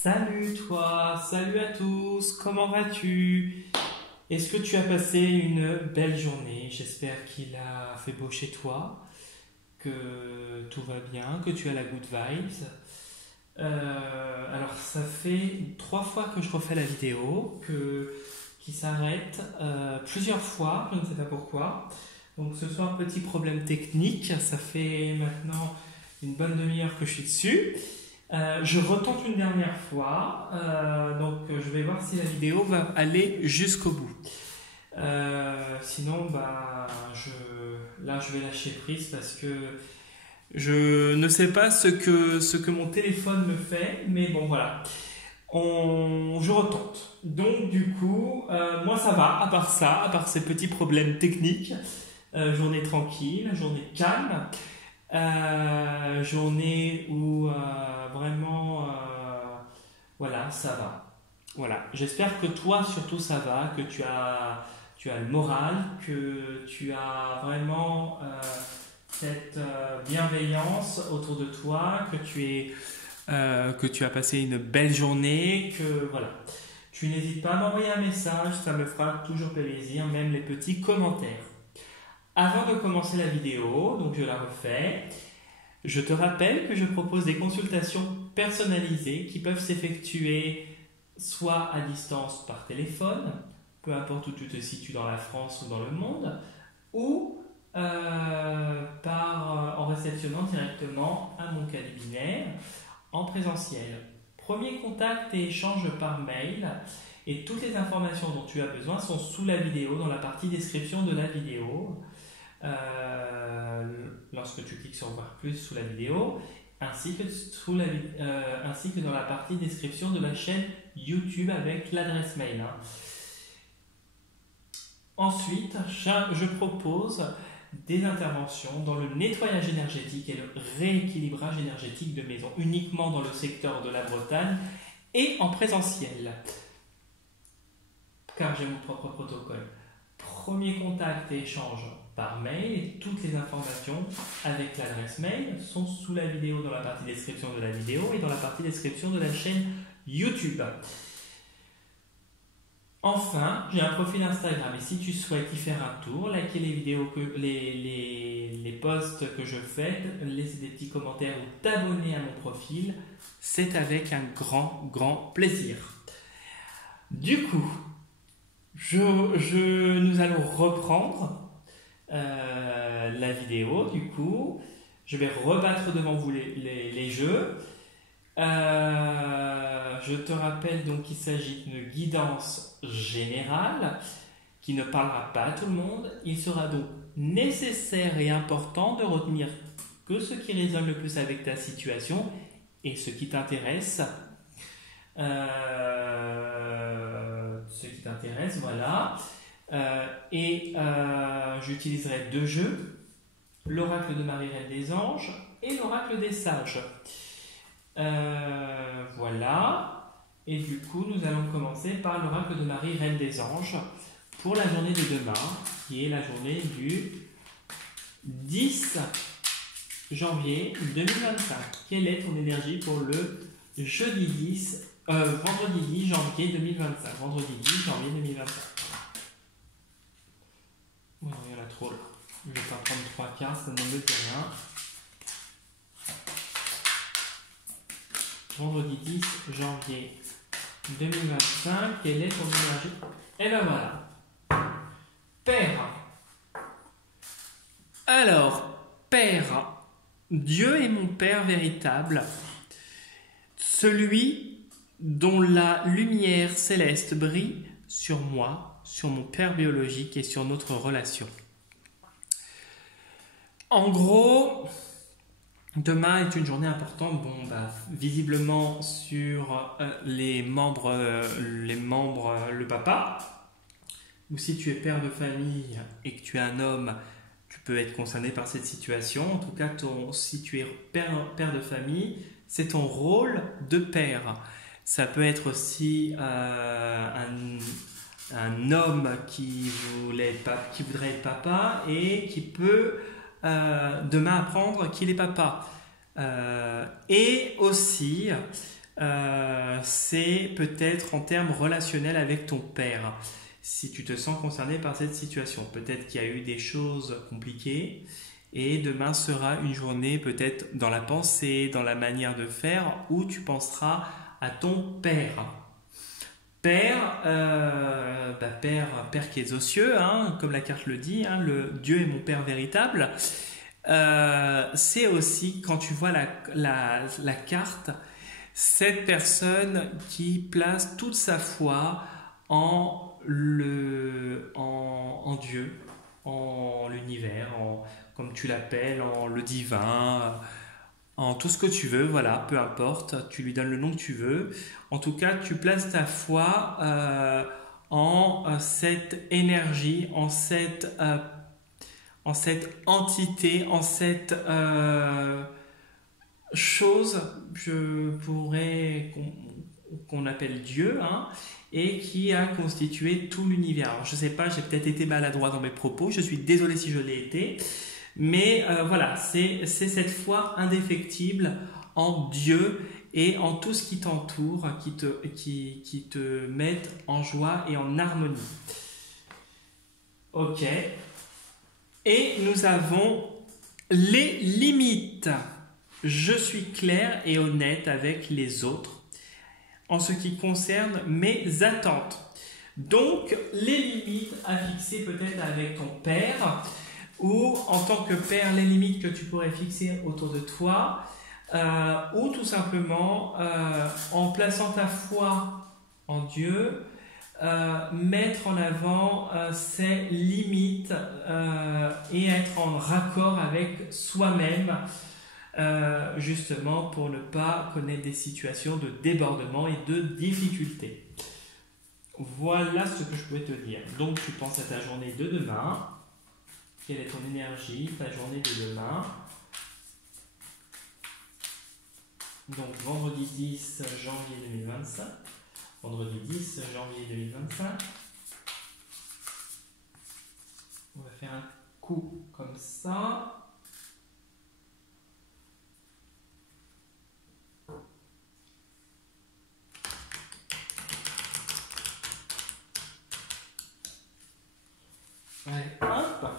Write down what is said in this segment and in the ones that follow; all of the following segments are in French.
Salut toi, salut à tous, comment vas-tu? Est-ce que tu as passé une belle journée? J'espère qu'il a fait beau chez toi, que tout va bien, que tu as la good vibes. Alors ça fait 3 fois que je refais la vidéo, qui s'arrête plusieurs fois, je ne sais pas pourquoi. Donc ce soir, petit problème technique, ça fait maintenant une bonne demi-heure que je suis dessus. Je retente une dernière fois, je vais voir si la vidéo va aller jusqu'au bout. Sinon, là je vais lâcher prise parce que je ne sais pas ce que mon téléphone me fait, mais bon voilà, je retente. Donc du coup, moi ça va, à part ça, à part ces petits problèmes techniques, journée tranquille, journée calme. Journée où voilà, ça va. Voilà, j'espère que toi surtout ça va, que tu as le moral, que tu as vraiment cette bienveillance autour de toi, que tu as passé une belle journée, que voilà. Tu n'hésites pas à m'envoyer un message, ça me fera toujours plaisir, même les petits commentaires. Avant de commencer la vidéo, donc je la refais, je te rappelle que je propose des consultations personnalisées qui peuvent s'effectuer soit à distance par téléphone, peu importe où tu te situes dans la France ou dans le monde, ou en réceptionnant directement à mon cabinet en présentiel. Premier contact et échange par mail, et toutes les informations dont tu as besoin sont sous la vidéo, dans la partie description de la vidéo. Lorsque tu cliques sur voir plus sous la vidéo, ainsi que dans la partie description de la chaîne YouTube avec l'adresse mail. Ensuite, je propose des interventions dans le nettoyage énergétique et le rééquilibrage énergétique de maison, uniquement dans le secteur de la Bretagne et en présentiel, car j'ai mon propre protocole. Premier contact et échange par mail, et toutes les informations avec l'adresse mail sont sous la vidéo, dans la partie description de la vidéo et dans la partie description de la chaîne YouTube. Enfin, j'ai un profil Instagram, et si tu souhaites y faire un tour, liker les vidéos, les posts que je fais, laisser des petits commentaires ou t'abonner à mon profil, c'est avec un grand plaisir. Du coup, nous allons reprendre la vidéo. Du coup, je vais rebattre devant vous les jeux. Je te rappelle donc qu'il s'agit d'une guidance générale qui ne parlera pas à tout le monde. Il sera donc nécessaire et important de retenir que ce qui résonne le plus avec ta situation et ce qui t'intéresse. Voilà. J'utiliserai 2 jeux, l'oracle de Marie Reine des Anges et l'oracle des Sages. Voilà. Et du coup, nous allons commencer par l'oracle de Marie Reine des Anges pour la journée de demain, qui est la journée du 10 janvier 2025. Quelle est ton énergie pour le vendredi 10 janvier 2025? Vendredi 10 janvier 2025. Oh, il y en a trop là. Je vais pas prendre 3 cartes, ça ne me dit rien. Vendredi 10 janvier 2025, quelle est ton énergie? Et ben voilà. Père. Alors, Père, Dieu est mon Père véritable, celui dont la lumière céleste brille sur moi, sur mon père biologique et sur notre relation. En gros, demain est une journée importante, visiblement sur les membres, le papa, ou si tu es père de famille et que tu es un homme, tu peux être concerné par cette situation. En tout cas, si tu es père de famille, c'est ton rôle de père. Ça peut être aussi un homme qui voudrait être papa et qui peut demain apprendre qu'il est papa. Et aussi, c'est peut-être en termes relationnels avec ton père. Si tu te sens concerné par cette situation, peut-être qu'il y a eu des choses compliquées et demain sera une journée peut-être dans la pensée, dans la manière de faire où tu penseras à ton père. Père, Père qui est aux cieux, hein, comme la carte le dit, hein, le Dieu est mon Père véritable. C'est aussi quand tu vois la carte, cette personne qui place toute sa foi en Dieu, en l'univers, comme tu l'appelles, en le divin, en tout ce que tu veux, voilà, peu importe, tu lui donnes le nom que tu veux. En tout cas, tu places ta foi en cette énergie, en cette entité, en cette chose, je pourrais qu'on appelle Dieu, hein, et qui a constitué tout l'univers. Alors, je ne sais pas, j'ai peut-être été maladroit dans mes propos, je suis désolé si je l'ai été, mais voilà, c'est cette foi indéfectible en Dieu et en tout ce qui t'entoure, qui te met en joie et en harmonie. Ok. Et nous avons les limites. Je suis clair et honnête avec les autres en ce qui concerne mes attentes. Donc, les limites à fixer peut-être avec ton père ou en tant que père, les limites que tu pourrais fixer autour de toi ou tout simplement en plaçant ta foi en Dieu, mettre en avant ses limites et être en raccord avec soi-même justement pour ne pas connaître des situations de débordement et de difficulté. Voilà ce que je pouvais te dire. Donc tu penses à ta journée de demain. Quelle est ton énergie, ta journée de demain? Donc vendredi 10 janvier 2025. Vendredi 10 janvier 2025. On va faire un coup comme ça. Allez, hop.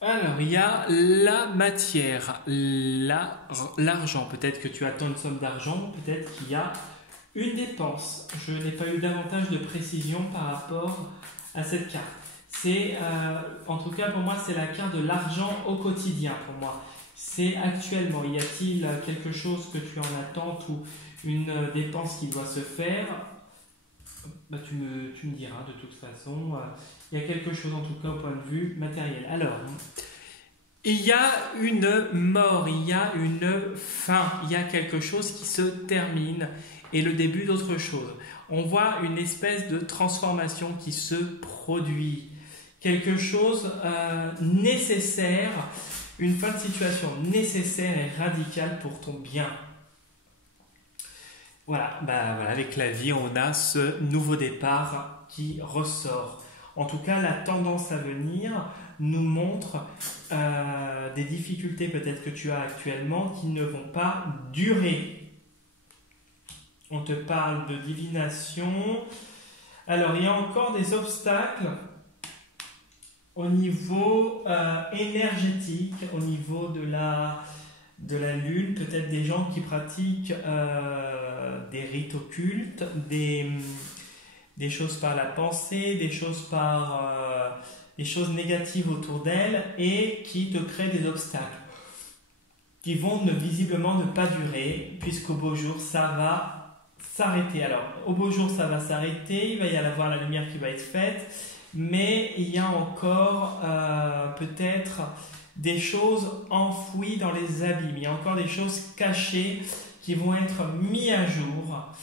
Alors, il y a la matière, l'argent. Peut-être que tu attends une somme d'argent, peut-être qu'il y a une dépense. Je n'ai pas eu davantage de précision par rapport à cette carte. C'est, en tout cas pour moi, c'est la carte de l'argent au quotidien pour moi. C'est actuellement, y a-t-il quelque chose que tu en attentes ou une dépense qui doit se faire? Bah, tu me diras de toute façon. Il y a quelque chose en tout cas au point de vue matériel. Alors, il y a une mort, il y a une fin, il y a quelque chose qui se termine et le début d'autre chose. On voit une espèce de transformation qui se produit. Quelque chose nécessaire, une fin de situation nécessaire et radicale pour ton bien. Voilà, voilà, avec la vie, on a ce nouveau départ qui ressort. En tout cas, la tendance à venir nous montre des difficultés peut-être que tu as actuellement qui ne vont pas durer. On te parle de divination. Alors, il y a encore des obstacles au niveau énergétique, au niveau de la lune, peut-être des gens qui pratiquent des rites occultes, des choses par la pensée, des choses par des choses négatives autour d'elles et qui te créent des obstacles qui vont visiblement ne pas durer puisqu'au beau jour ça va s'arrêter. Alors au beau jour ça va s'arrêter, il va y avoir la lumière qui va être faite, mais il y a encore peut-être des choses enfouies dans les abîmes, il y a encore des choses cachées qui vont être mises à jour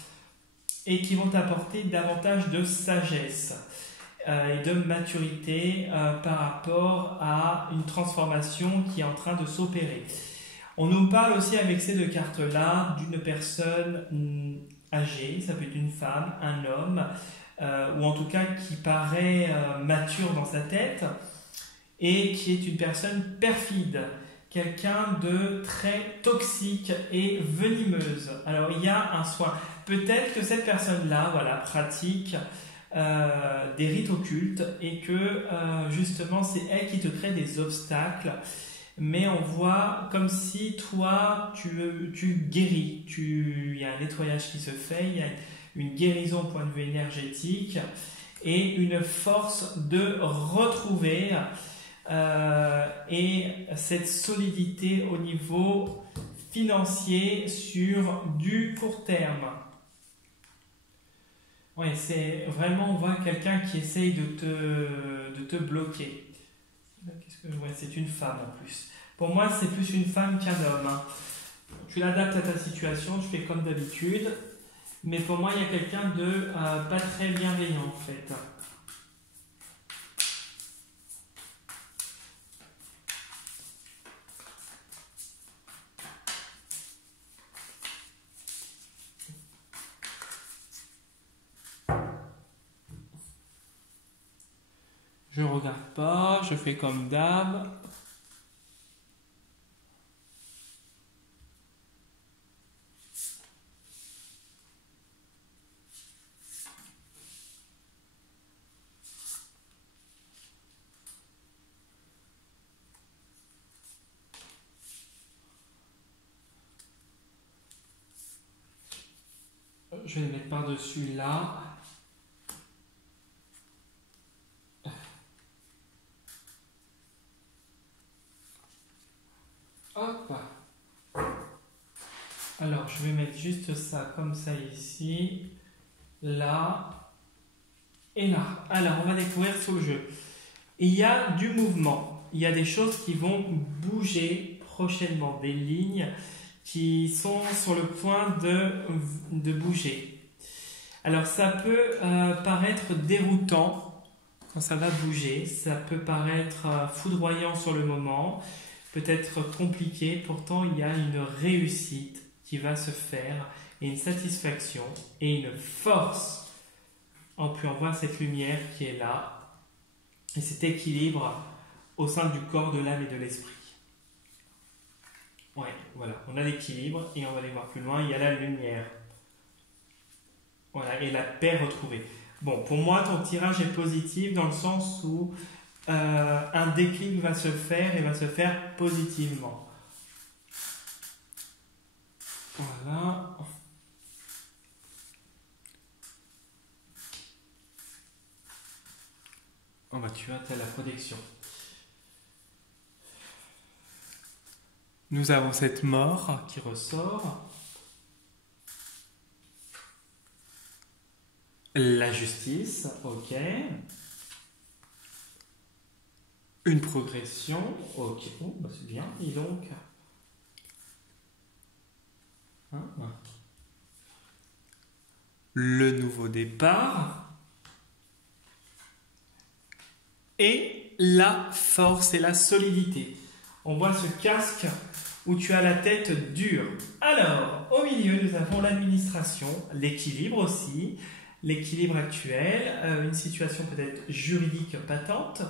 et qui vont apporter davantage de sagesse et de maturité par rapport à une transformation qui est en train de s'opérer. On nous parle aussi avec ces deux cartes-là d'une personne âgée, ça peut être une femme, un homme, ou en tout cas qui paraît mature dans sa tête, et qui est une personne perfide, quelqu'un de très toxique et venimeuse. Alors il y a un soin. Peut-être que cette personne-là, voilà, pratique des rites occultes et que justement c'est elle qui te crée des obstacles. Mais on voit comme si toi tu guéris. Il y a un nettoyage qui se fait, il y a une guérison au point de vue énergétique et une force de retrouver et cette solidité au niveau financier sur du court terme. Oui, c'est vraiment, on voit quelqu'un qui essaye de te bloquer. Ouais, c'est une femme en plus. Pour moi, c'est plus une femme qu'un homme. Hein. Tu l'adaptes à ta situation, tu fais comme d'habitude. Mais pour moi, il y a quelqu'un de pas très bienveillant en fait. Je regarde pas, je fais comme d'hab. Je vais les mettre par-dessus là. Hop. Alors, je vais mettre juste ça comme ça ici, là et là. Alors, on va découvrir sous le jeu. Il y a du mouvement. Il y a des choses qui vont bouger prochainement, des lignes qui sont sur le point de bouger. Alors, ça peut paraître déroutant quand ça va bouger. Ça peut paraître foudroyant sur le moment, peut-être compliqué. Pourtant, il y a une réussite qui va se faire et une satisfaction et une force. En plus, on voit cette lumière qui est là et cet équilibre au sein du corps, de l'âme et de l'esprit. Ouais, voilà, on a l'équilibre et on va aller voir plus loin, il y a la lumière. Voilà, et la paix retrouvée. Bon, pour moi, ton tirage est positif dans le sens où un déclic va se faire et va se faire positivement. Voilà. Oh bah tu as la protection. Nous avons cette mort qui ressort. La justice, ok. Une progression, ok. Oh, bah c'est bien, et donc. Le nouveau départ. Et la force et la solidité. On voit ce casque où tu as la tête dure. Alors, au milieu, nous avons l'administration, l'équilibre aussi, l'équilibre actuel, une situation peut-être juridique patente,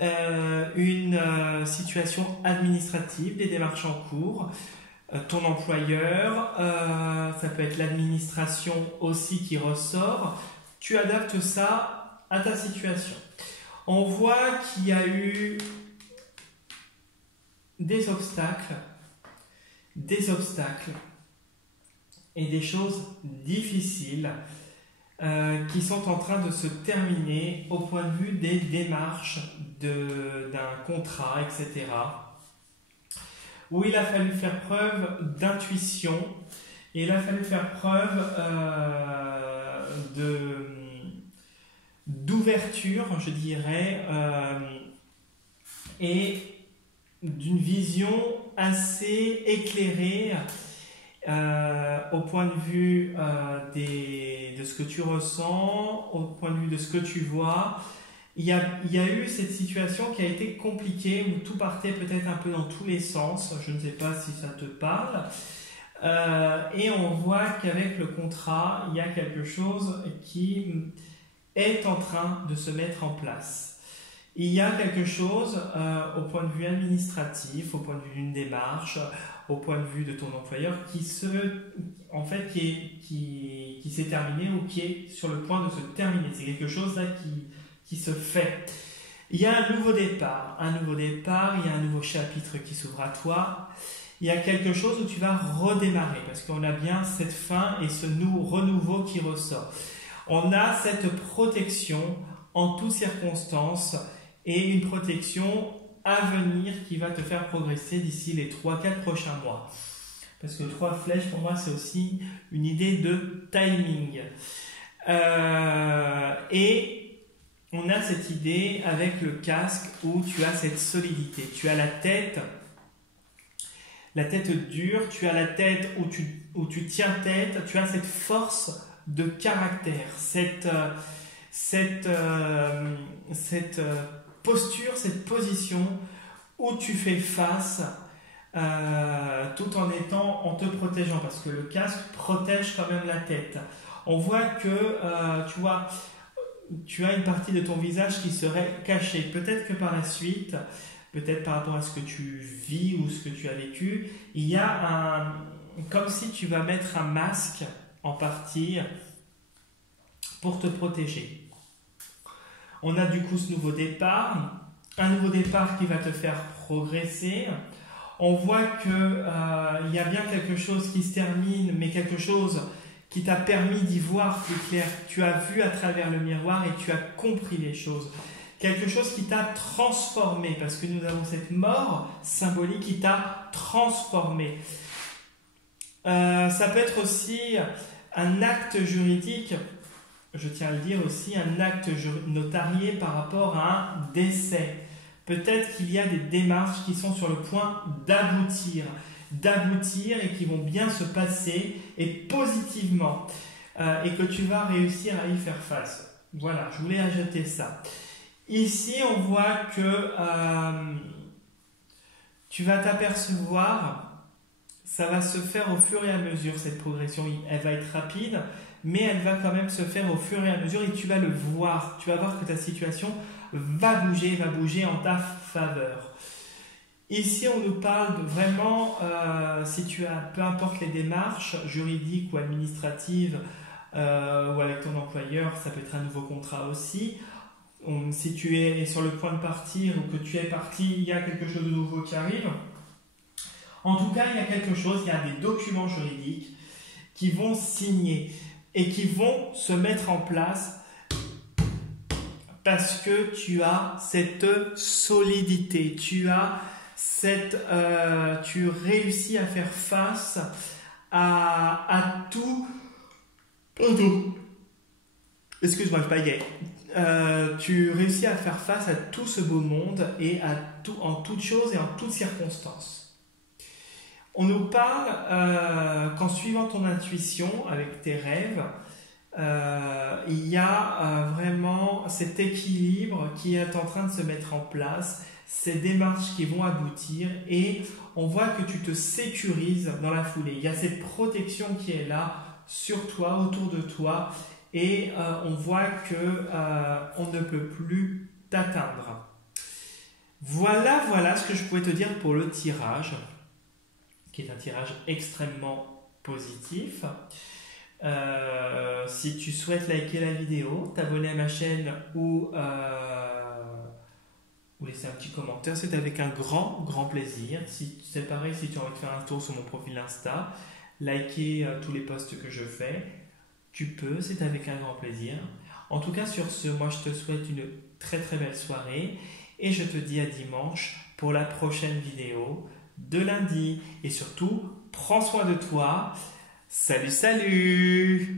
une situation administrative, des démarches en cours, ton employeur, ça peut être l'administration aussi qui ressort. Tu adaptes ça à ta situation. On voit qu'il y a eu des obstacles et des choses difficiles qui sont en train de se terminer au point de vue des démarches d'un contrat, etc. Où il a fallu faire preuve d'intuition et il a fallu faire preuve d'ouverture, je dirais, et d'une vision assez éclairée au point de vue de ce que tu ressens, au point de vue de ce que tu vois. Il y a eu cette situation qui a été compliquée, où tout partait peut-être un peu dans tous les sens, je ne sais pas si ça te parle, et on voit qu'avec le contrat, il y a quelque chose qui est en train de se mettre en place. Il y a quelque chose au point de vue administratif, au point de vue d'une démarche, au point de vue de ton employeur qui s'est terminé ou qui est sur le point de se terminer. C'est quelque chose là qui se fait. Il y a un nouveau départ, il y a un nouveau chapitre qui s'ouvre à toi. Il y a quelque chose où tu vas redémarrer parce qu'on a bien cette fin et ce renouveau qui ressort. On a cette protection en toutes circonstances et une protection à venir qui va te faire progresser d'ici les 3-4 prochains mois. Parce que 3 flèches, pour moi, c'est aussi une idée de timing. Et on a cette idée avec le casque où tu as cette solidité. Tu as la tête dure, tu as la tête où tu tiens tête, tu as cette force de caractère, cette posture, cette position où tu fais face tout en te protégeant parce que le casque protège quand même la tête. On voit que tu as une partie de ton visage qui serait cachée. Peut-être que par la suite, peut-être par rapport à ce que tu vis ou ce que tu as vécu, il y a comme si tu vas mettre un masque en partie pour te protéger. On a du coup ce nouveau départ, un nouveau départ qui va te faire progresser. On voit que il y a bien quelque chose qui se termine, mais quelque chose qui t'a permis d'y voir plus clair. Tu as vu à travers le miroir et tu as compris les choses. Quelque chose qui t'a transformé, parce que nous avons cette mort symbolique qui t'a transformé. Ça peut être aussi un acte juridique, je tiens à le dire aussi, un acte notarié par rapport à un décès. Peut-être qu'il y a des démarches qui sont sur le point d'aboutir et qui vont bien se passer et positivement et que tu vas réussir à y faire face. Voilà, je voulais ajouter ça. Ici, on voit que tu vas t'apercevoir, ça va se faire au fur et à mesure, cette progression, elle va être rapide, mais elle va quand même se faire au fur et à mesure et tu vas le voir. Tu vas voir que ta situation va bouger en ta faveur. Ici, on nous parle de vraiment, si tu as, peu importe les démarches juridiques ou administratives ou avec ton employeur, ça peut être un nouveau contrat aussi. Si tu es sur le point de partir ou que tu es parti, il y a quelque chose de nouveau qui arrive. En tout cas, il y a quelque chose, il y a des documents juridiques qui vont signer et qui vont se mettre en place parce que tu as cette solidité, tu réussis à faire face à tout. Pardon. Excuse-moi, je bagaye. Tu réussis à faire face à tout ce beau monde et en toutes choses et en toutes circonstances. On nous parle qu'en suivant ton intuition avec tes rêves, il y a vraiment cet équilibre qui est en train de se mettre en place, ces démarches qui vont aboutir et on voit que tu te sécurises dans la foulée. Il y a cette protection qui est là sur toi, autour de toi et on voit que on ne peut plus t'atteindre. Voilà ce que je pouvais te dire pour le tirage, qui est un tirage extrêmement positif. Si tu souhaites liker la vidéo, t'abonner à ma chaîne ou laisser un petit commentaire, c'est avec un grand plaisir. C'est pareil, si tu as envie de faire un tour sur mon profil Insta, liker tous les posts que je fais, tu peux, c'est avec un grand plaisir. En tout cas, sur ce, moi je te souhaite une très belle soirée et je te dis à dimanche pour la prochaine vidéo de lundi. Et surtout, prends soin de toi. Salut